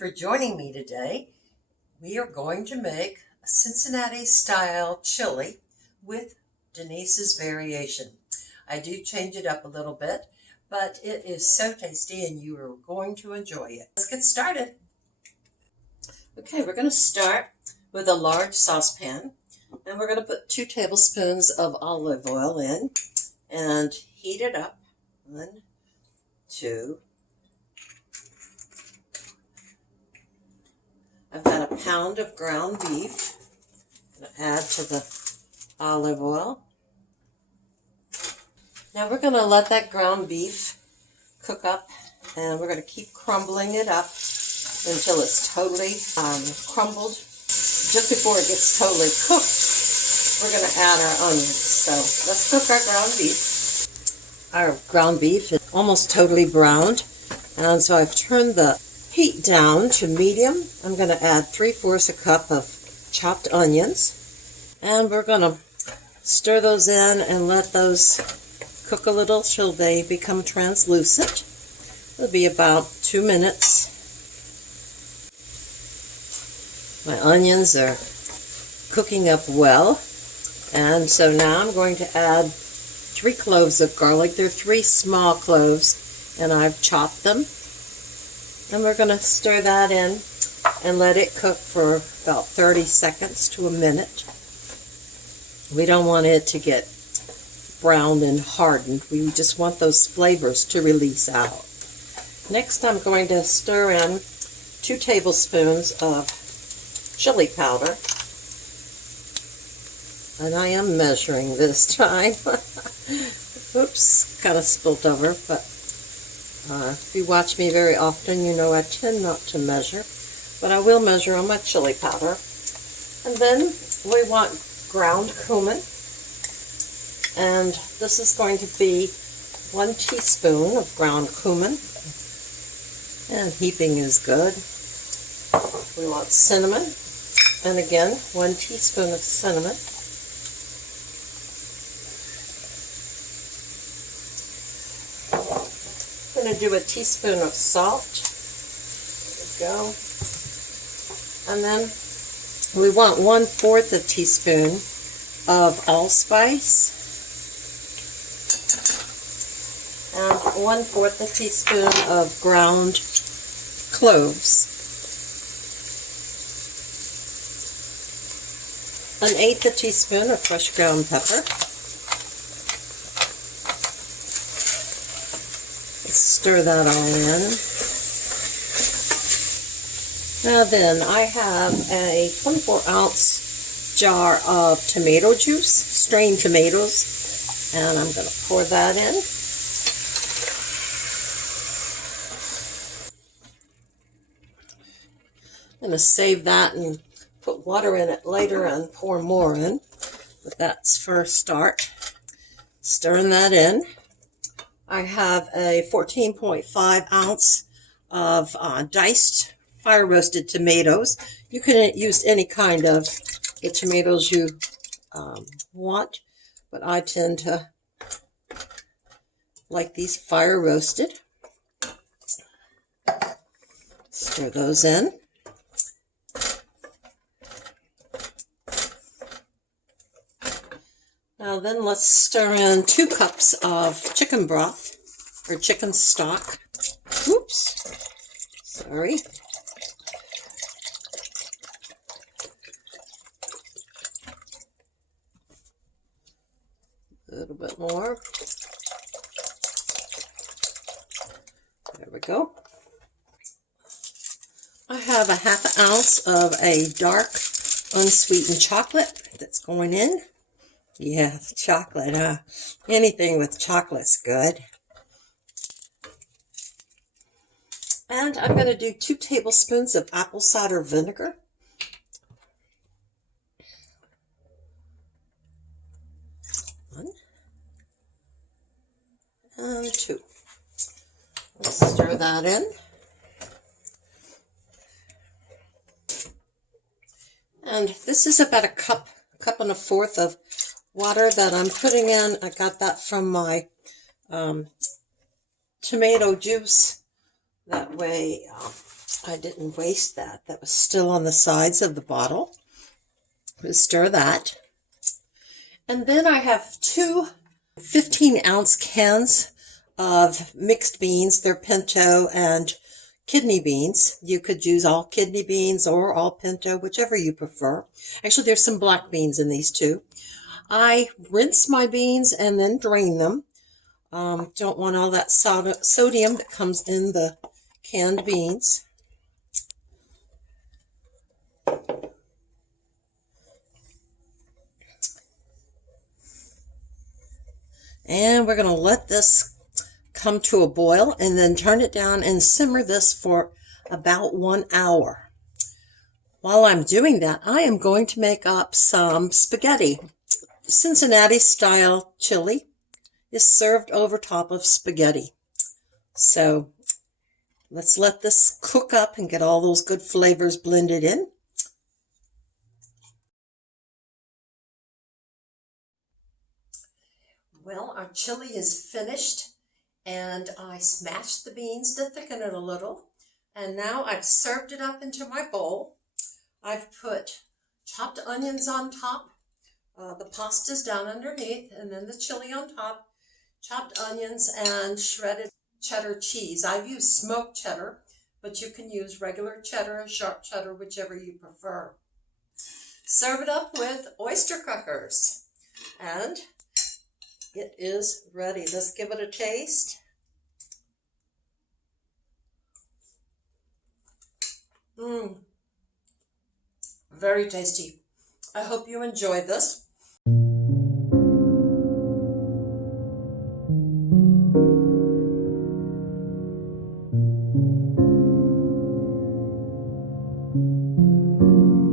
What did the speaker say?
for joining me today. We are going to make a Cincinnati style chili with Denise's variation. I do change it up a little bit, but it is so tasty and you are going to enjoy it. Let's get started. Okay, we're going to start with a large saucepan, and we're going to put 2 tablespoons of olive oil in and heat it up. 1, 2. I've got a pound of ground beef. I'm going to add to the olive oil. Now we're going to let that ground beef cook up, and we're going to keep crumbling it up until it's totally crumbled. Just before it gets totally cooked, we're going to add our onions. So let's cook our ground beef. Our ground beef is almost totally browned, and so I've turned the heat down to medium. I'm going to add 3/4 a cup of chopped onions, and we're going to stir those in and let those cook a little till they become translucent. It'll be about 2 minutes. My onions are cooking up well, and so now I'm going to add 3 cloves of garlic. They're 3 small cloves, and I've chopped them. And we're going to stir that in and let it cook for about 30 seconds to a minute. We don't want it to get browned and hardened. We just want those flavors to release out. Next, I'm going to stir in 2 tablespoons of chili powder. And I am measuring this time. Oops, kind of spilt over, but if you watch me very often, you know I tend not to measure, but I will measure on my chili powder. And then we want ground cumin, and this is going to be 1 teaspoon of ground cumin, and heaping is good. We want cinnamon, and again 1 teaspoon of cinnamon. I'm going to do a teaspoon of salt. There we go. And then we want 1/4 a teaspoon of allspice and 1/4 a teaspoon of ground cloves. 1/8 a teaspoon of fresh ground pepper. Stir that all in. Now then, I have a 24-ounce jar of tomato juice, strained tomatoes, and I'm going to pour that in. I'm going to save that and put water in it later and pour more in, but that's for a start. Stirring that in. I have a 14.5 ounce of diced fire roasted tomatoes. You can use any kind of the tomatoes you want, but I tend to like these fire roasted. Stir those in. Now then, let's stir in 2 cups of chicken broth, or chicken stock. Oops, sorry. A little bit more. There we go. I have a 1/2 ounce of a dark unsweetened chocolate that's going in. Yeah, the chocolate, huh? Anything with chocolate's good. And I'm going to do 2 tablespoons of apple cider vinegar. One and 2. Let's stir that in. And this is about a cup and a fourth of water that I'm putting in. I got that from my tomato juice. That way I didn't waste that. That was still on the sides of the bottle. We'll stir that. And then I have two 15-ounce cans of mixed beans. They're pinto and kidney beans. You could use all kidney beans or all pinto, whichever you prefer. Actually, there's some black beans in these too. I rinse my beans and then drain them. Don't want all that sodium that comes in the canned beans. And we're going to let this come to a boil and then turn it down and simmer this for about 1 hour. While I'm doing that, I am going to make up some spaghetti. Cincinnati style chili is served over top of spaghetti. So let's let this cook up and get all those good flavors blended in. Well, our chili is finished, and I smashed the beans to thicken it a little. And now I've served it up into my bowl. I've put chopped onions on top, the pasta's down underneath, and then the chili on top, chopped onions, and shredded cheddar cheese. I've used smoked cheddar, but you can use regular cheddar, sharp cheddar, whichever you prefer. Serve it up with oyster crackers, and it is ready. Let's give it a taste. Very tasty. I hope you enjoyed this.